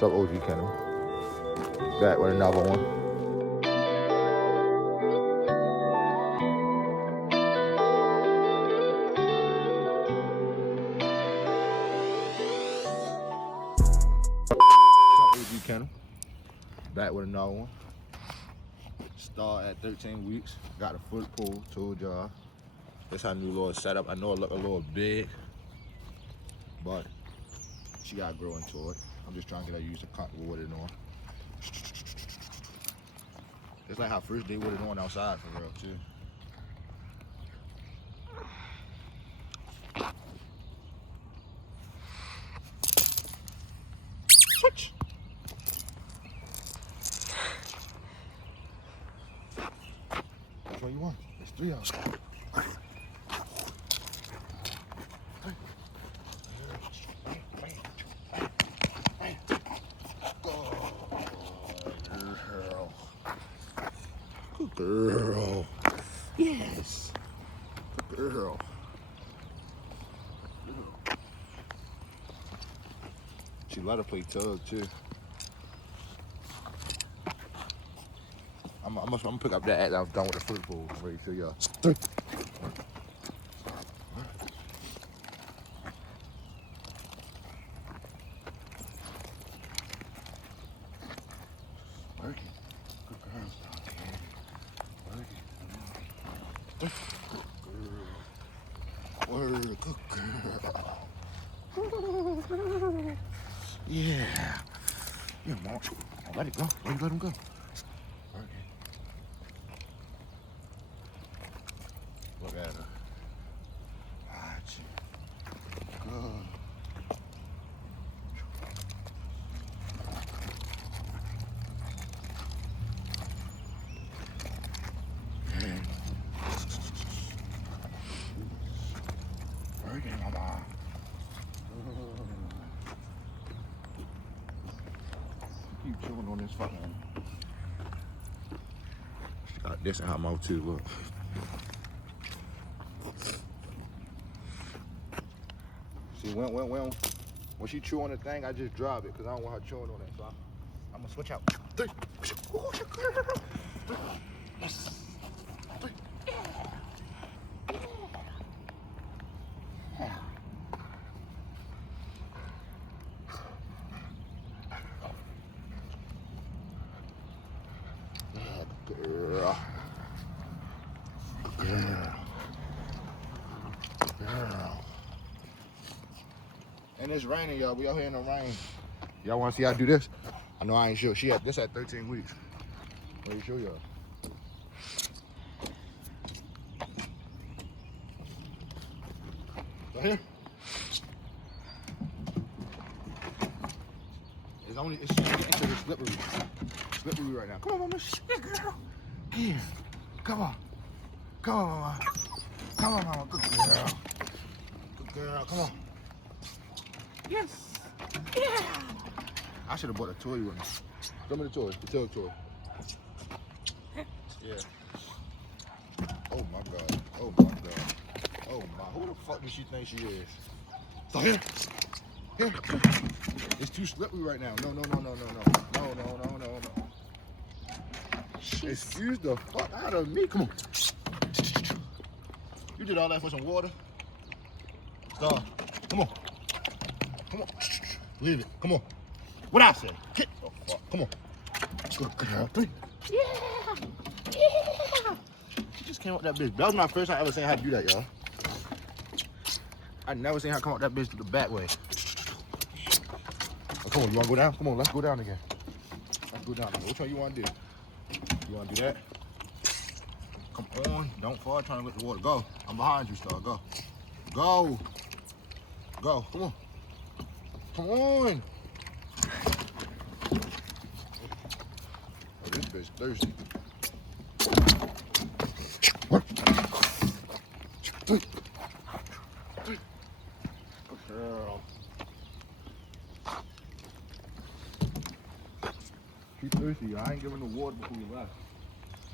What's up, OG Kennel? Back with another one. What's up, OG Kennel? Back with another one. Starr at 13 weeks. Got the foot pull, told y'all. This our new little setup. I know it look a little big, but she gotta grow into it. I'm just trying to get her used to comfortable with it on. It's like how first day with it on outside for real too. Switch. That's what you want. There's 3 of them. Good girl. Yes. Good girl. She let her play tug too. I'm gonna pick up that act that I was done with the football. I'm ready to show y'all. Work it. Good girl, stop it. Work it. Good girl. Word, good girl. Yeah. Yeah, Mom. Oh, let it go. Let him go. Work it. Look at her. Gotcha. Good. Working, mama. Keep chewing on this fucking. She got this in her mouth too, look. See, when she chew on the thing, I just drop it because I don't want her chewing on it. So I'm gonna switch out. 3. Yes. 3. Good girl. Good girl. Good girl. And it's raining, y'all. We out here in the rain. Y'all want to see how I do this? I know I ain't sure. She had this at 13 weeks. Let me show y'all. Right here. It's into the slippery right now. Come on, mama. Shit, girl. Here. Come on. Come on, mama. Come on, mama. Good girl. Good girl. Come on. Yes. Yeah. I should have bought a toy with me. Give me the toy. The tug toy. Yeah. Oh my God. Oh my God. Oh my. Who the fuck does she think she is? So here. Here. It's too slippery right now. No. No. Excuse the fuck out of me. Come on. You did all that for some water? Starr, come on. Come on. Leave it. Come on. What I say? Kick. Oh, fuck. Come on. Good girl. 3. Yeah. She just came up that bitch. That was my first time ever seeing how to do that, y'all. I never seen her come up that bitch the back way. Oh, come on, you wanna go down? Come on, let's go down again. Let's go down again. Which one you wanna do? You wanna do that? Come on, don't fall trying to let the water go. I'm behind you, Starr. Go. Go. Go. Come on. Come on. Oh, this bitch thirsty. What? 3. 3. Good girl. She's thirsty. I ain't giving her water before we left.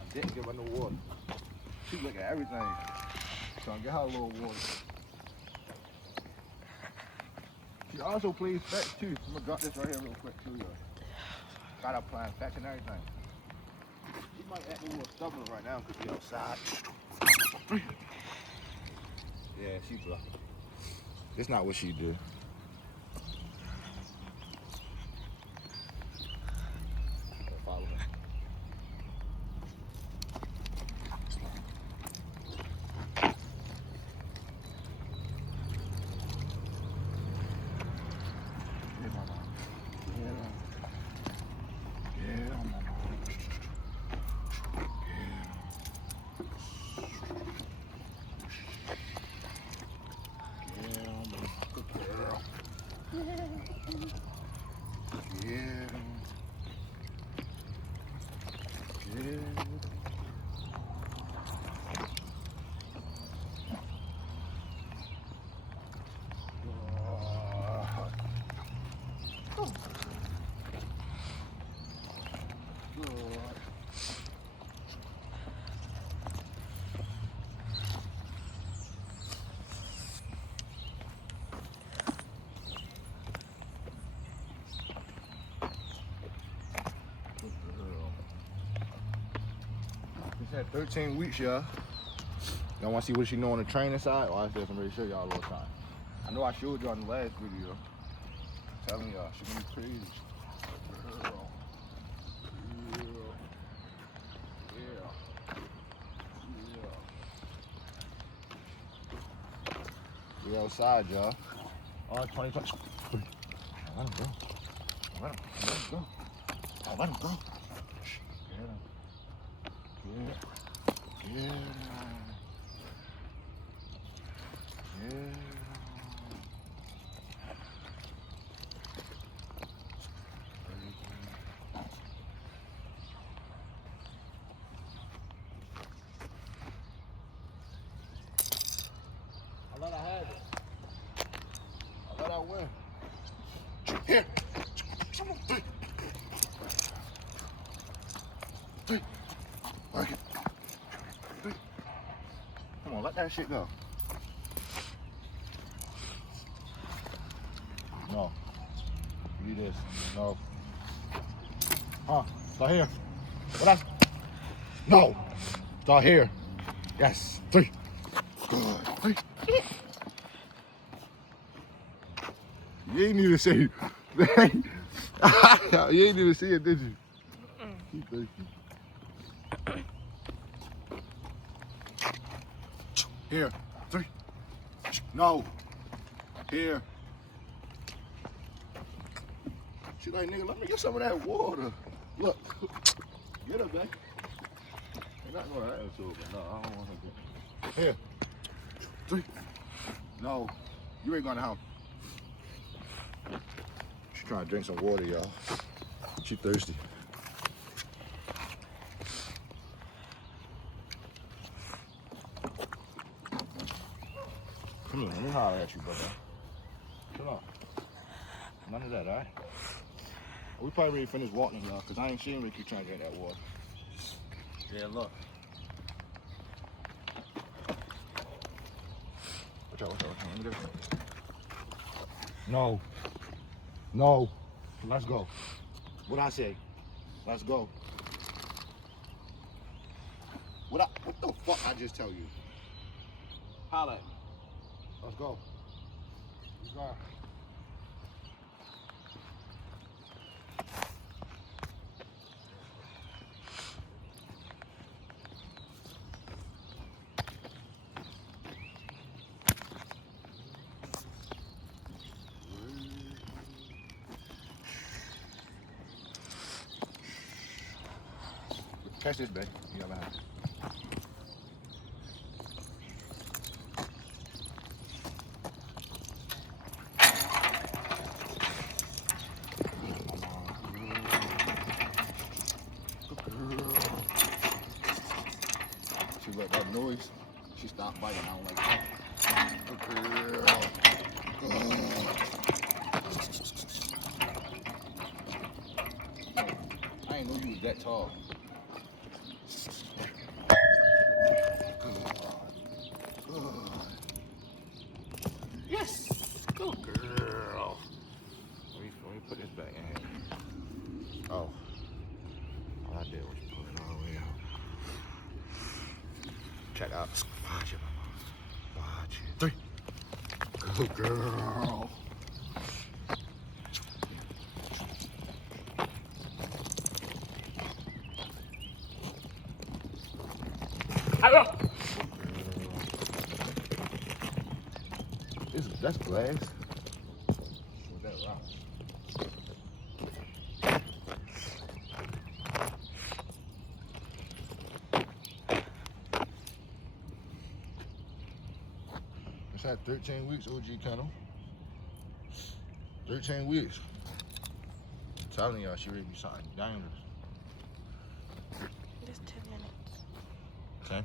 I didn't give her no water. She look at everything. So I get her a little water. She Also, please, fetch too. I'm gonna drop this right here real quick too, y'all. Got our plan, fetch and everything. He might act a little stubborn right now because he outside. Yeah, she bluffing. It's not what she do. Follow her. She's had 13 weeks, y'all. Y'all want to see what she know on the training side? Well, I said I'm ready to show y'all a little time. I know I showed you on the last video. I'm telling y'all, she's gonna be crazy. Girl. We outside, y'all. All 20 touch. Let him go. Let him go. Oh, let him go. Get him. I thought I had it. I thought I win. Here. Three. Work it. Three. Come on, let that shit go. No. You do this. No. Start here. What else? No. Start here. Yes. Three. Good. Three. You ain't even say you ain't even see it, did you? You thirsty. Here. Three. No. Here. She like, nigga, let me get some of that water. Look. Get her, back. You're not going to attitude, but no, I don't want her to get. Here. Three. No. You ain't going to help. She trying to drink some water, y'all. She thirsty. Come here, let me holler at you, brother. Come on. None of that, all right? We probably ready to finish walking, y'all, because I ain't seen Ricky trying to drink that water. Yeah, look. Watch out. Let me get it. No. No. Let's go. What I say? Let's go. What the fuck I just tell you? Holla at me. Let's go. Let's go. Catch this, babe. You got behind. She let that noise. She stopped biting. I don't like that. Good girl. I ain't know you was that tall. Good. Yes. Good girl. Oh. All I did was pull it all the way out. Check out. Watch it, mama. Watch it. 3. Good girl. That's glass. With that rock. It's had 13 weeks, OG Kennel. 13 weeks. I'm telling y'all, she ready to be something dangerous. Just 10 minutes. Okay.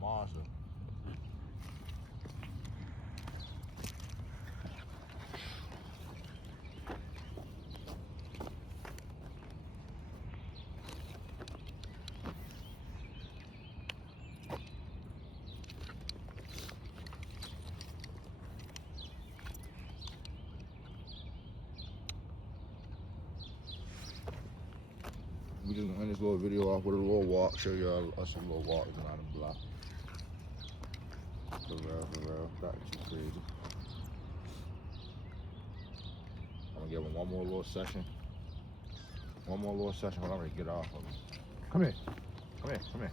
Monster. We just gonna end this little video off with a little walk, show y'all us a little walk around the block. For real, not too crazy. I'm gonna give him one more little session. One more little session when I'm ready to get off of him. Come here. Come here, come here.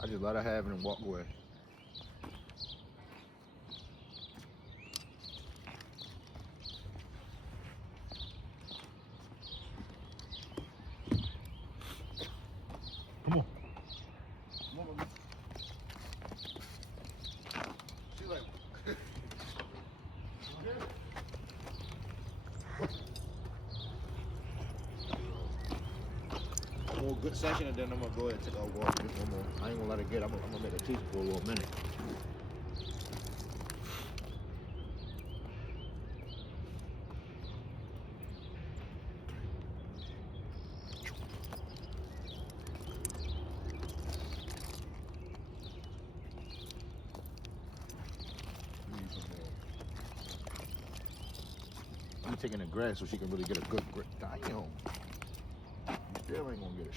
I just let her have it and walk away. Come on. Come on, baby. She's like, one more good session and then I'm gonna go ahead and take a walk. Just one more. I ain't gonna let her get. I'm gonna make her teach for a little minute. I'm taking the grass so she can really get a good grip. Damn. You still ain't gonna get it.